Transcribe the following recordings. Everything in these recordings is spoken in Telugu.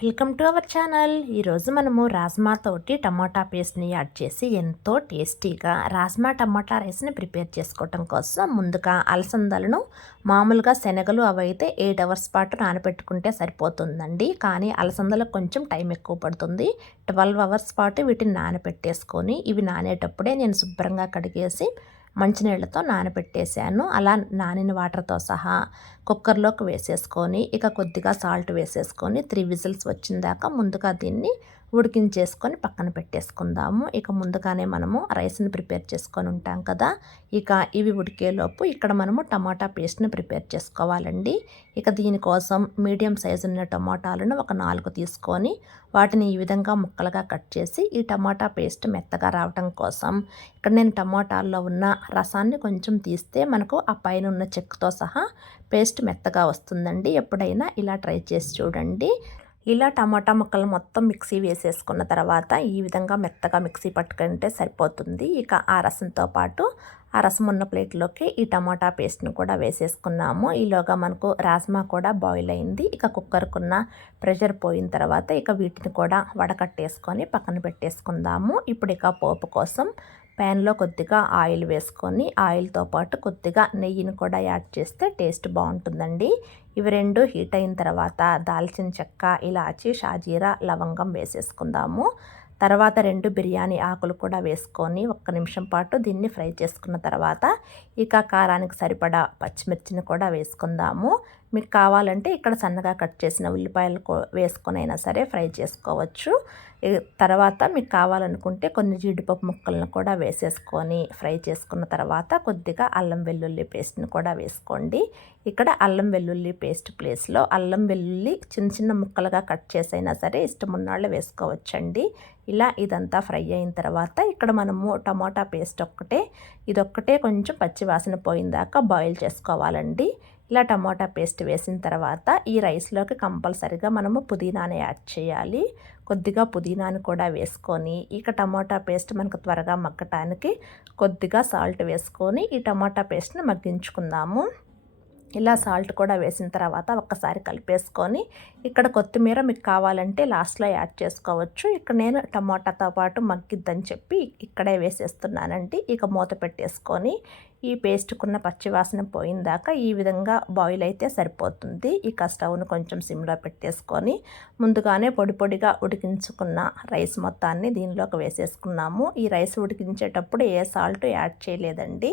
Welcome to our channel. ఈరోజు మనము రాజ్మా తోటి టమాటా పేస్ట్ని యాడ్ చేసి ఎంతో టేస్టీగా రాజ్మా టమాటా రైస్ని ప్రిపేర్ చేసుకోవటం కోసం ముందుగా అలసందలను మామూలుగా శనగలు అవైతే 8 అవర్స్ పాటు నానబెట్టుకుంటే సరిపోతుందండి. కానీ అలసందలకు కొంచెం టైం ఎక్కువ పడుతుంది. 12 అవర్స్ పాటు వీటిని నానబెట్టేసుకొని ఇవి నానేటప్పుడే నేను శుభ్రంగా కడిగేసి మంచినీళ్ళతో నానబెట్టేసాను. అలా నానిన వాటర్తో సహా కుక్కర్లోకి వేసేసుకొని ఇక కొద్దిగా సాల్ట్ వేసేసుకొని 3 విజిల్స్ వచ్చిందాకా ముందుగా దీన్ని ఉడికించేసుకొని పక్కన పెట్టేసుకుందాము. ఇక ముందుగానే మనము రైస్ని ప్రిపేర్ చేసుకొని ఉంటాం కదా. ఇక ఇవి ఉడికేలోపు ఇక్కడ మనము టమాటా పేస్ట్ని ప్రిపేర్ చేసుకోవాలండి. ఇక దీనికోసం మీడియం సైజు ఉన్న టమాటాలను ఒక 4 తీసుకొని వాటిని ఈ విధంగా ముక్కలుగా కట్ చేసి ఈ టమాటా పేస్ట్ మెత్తగా రావడం కోసం ఇక్కడ నేను టమాటాల్లో ఉన్న రసాన్ని కొంచెం తీస్తే మనకు ఆ పైన ఉన్న చెక్కుతో సహా పేస్ట్ మెత్తగా వస్తుందండి. ఎప్పుడైనా ఇలా ట్రై చేసి చూడండి. ఇలా టమాటా ముక్కలు మొత్తం మిక్సీ వేసేసుకున్న తర్వాత ఈ విధంగా మెత్తగా మిక్సీ పట్టుకుంటే సరిపోతుంది. ఇక ఆ రసంతో పాటు ఆ రసం ఉన్న ప్లేట్లోకి ఈ టమాటా పేస్ట్ని కూడా వేసేసుకున్నాము. ఈలోగా మనకు రాజ్మా కూడా బాయిల్ అయింది. ఇక కుక్కర్కున్న ప్రెషర్ పోయిన తర్వాత ఇక వీటిని కూడా వడకట్టేసుకొని పక్కన పెట్టేసుకుందాము. ఇప్పుడు ఇక పోపు కోసం ప్యాన్లో కొద్దిగా ఆయిల్ వేసుకొని ఆయిల్తో పాటు కొద్దిగా నెయ్యిని కూడా యాడ్ చేస్తే టేస్ట్ బాగుంటుందండి. ఇవి రెండు హీట్ అయిన తర్వాత దాల్చిన చెక్క, ఇలాచి, షాజీరా, లవంగం వేసేసుకుందాము. తర్వాత 2 బిర్యానీ ఆకులు కూడా వేసుకొని ఒక్క నిమిషం పాటు దీన్ని ఫ్రై చేసుకున్న తర్వాత ఇక కారానికి సరిపడా పచ్చిమిర్చిని కూడా వేసుకుందాము. మీకు కావాలంటే ఇక్కడ సన్నగా కట్ చేసిన ఉల్లిపాయలు వేసుకొని అయినా సరే ఫ్రై చేసుకోవచ్చు. తర్వాత మీకు కావాలనుకుంటే కొన్ని జీడిపప్పు ముక్కలను కూడా వేసేసుకొని ఫ్రై చేసుకున్న తర్వాత కొద్దిగా అల్లం వెల్లుల్లి పేస్ట్ని కూడా వేసుకోండి. ఇక్కడ అల్లం వెల్లుల్లి పేస్ట్ ప్లేస్లో అల్లం వెల్లుల్లి చిన్న చిన్న ముక్కలుగా కట్ చేసైనా సరే ఇష్టం ఉన్నవాళ్ళు వేసుకోవచ్చండి. ఇలా ఇదంతా ఫ్రై అయిన తర్వాత ఇక్కడ మనము టమాటా పేస్ట్ ఇదొక్కటే కొంచెం పచ్చివాసన పోయిందాకా బాయిల్ చేసుకోవాలండి. ఇలా టమాటా పేస్ట్ వేసిన తర్వాత ఈ రైస్లోకి కంపల్సరిగా మనము పుదీనాని యాడ్ చేయాలి. కొద్దిగా పుదీనాని కూడా వేసుకొని ఇక టమాటా పేస్ట్ మనకు త్వరగా మగ్గటానికి కొద్దిగా సాల్ట్ వేసుకొని ఈ టమాటా పేస్ట్ని మగ్గించుకుందాము. ఇలా సాల్ట్ కూడా వేసిన తర్వాత ఒక్కసారి కలిపేసుకొని ఇక్కడ కొత్తిమీర మీకు కావాలంటే లాస్ట్లో యాడ్ చేసుకోవచ్చు. ఇక్కడ నేను టమాటాతో పాటు మగ్గిద్దని చెప్పి ఇక్కడే వేసేస్తున్నానండి. ఇక మూత పెట్టేసుకొని ఈ పేస్ట్కున్న పచ్చివాసన పోయిందాకా ఈ విధంగా బాయిల్ అయితే సరిపోతుంది. ఇక స్టవ్ను కొంచెం సిమ్లో పెట్టేసుకొని ముందుగానే పొడిగా ఉడికించుకున్న రైస్ మొత్తాన్ని దీనిలోకి వేసేసుకున్నాము. ఈ రైస్ ఉడికించేటప్పుడు ఏ సాల్ట్ యాడ్ చేయలేదండి.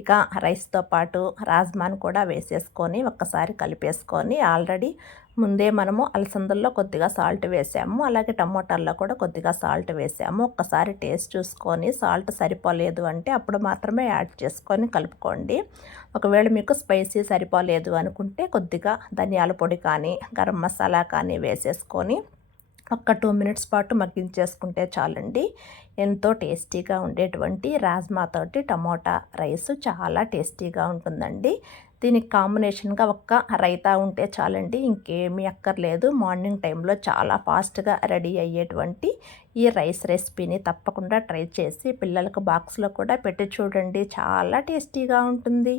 ఇక రైస్తో పాటు రాజ్మాను కూడా వేసేసుకొని ఒక్కసారి కలిపేసుకొని ఆల్రెడీ ముందే మనము అలసందల్లో కొద్దిగా సాల్ట్ వేసాము, అలాగే టమోటాల్లో కూడా కొద్దిగా సాల్ట్ వేసాము. ఒక్కసారి టేస్ట్ చూసుకొని సాల్ట్ సరిపోలేదు అంటే అప్పుడు మాత్రమే యాడ్ చేసుకొని కలుపుకోండి. ఒకవేళ మీకు స్పైసీ సరిపోలేదు అనుకుంటే కొద్దిగా ధనియాల పొడి కానీ గరం మసాలా కానీ వేసేసుకొని ఒక్క 2 మినిట్స్ పాటు మగ్గించేసుకుంటే చాలండి. ఎంతో టేస్టీగా ఉండేటువంటి రాజ్మాతోటి టమోటా రైస్ చాలా టేస్టీగా ఉంటుందండి. దీనికి కాంబినేషన్గా ఒక్క రైతా ఉంటే చాలండి, ఇంకేమీ అక్కర్లేదు. మార్నింగ్ టైంలో చాలా ఫాస్ట్గా రెడీ అయ్యేటువంటి ఈ రైస్ రెసిపీని తప్పకుండా ట్రై చేసి పిల్లలకు బాక్స్లో కూడా పెట్టి చూడండి, చాలా టేస్టీగా ఉంటుంది.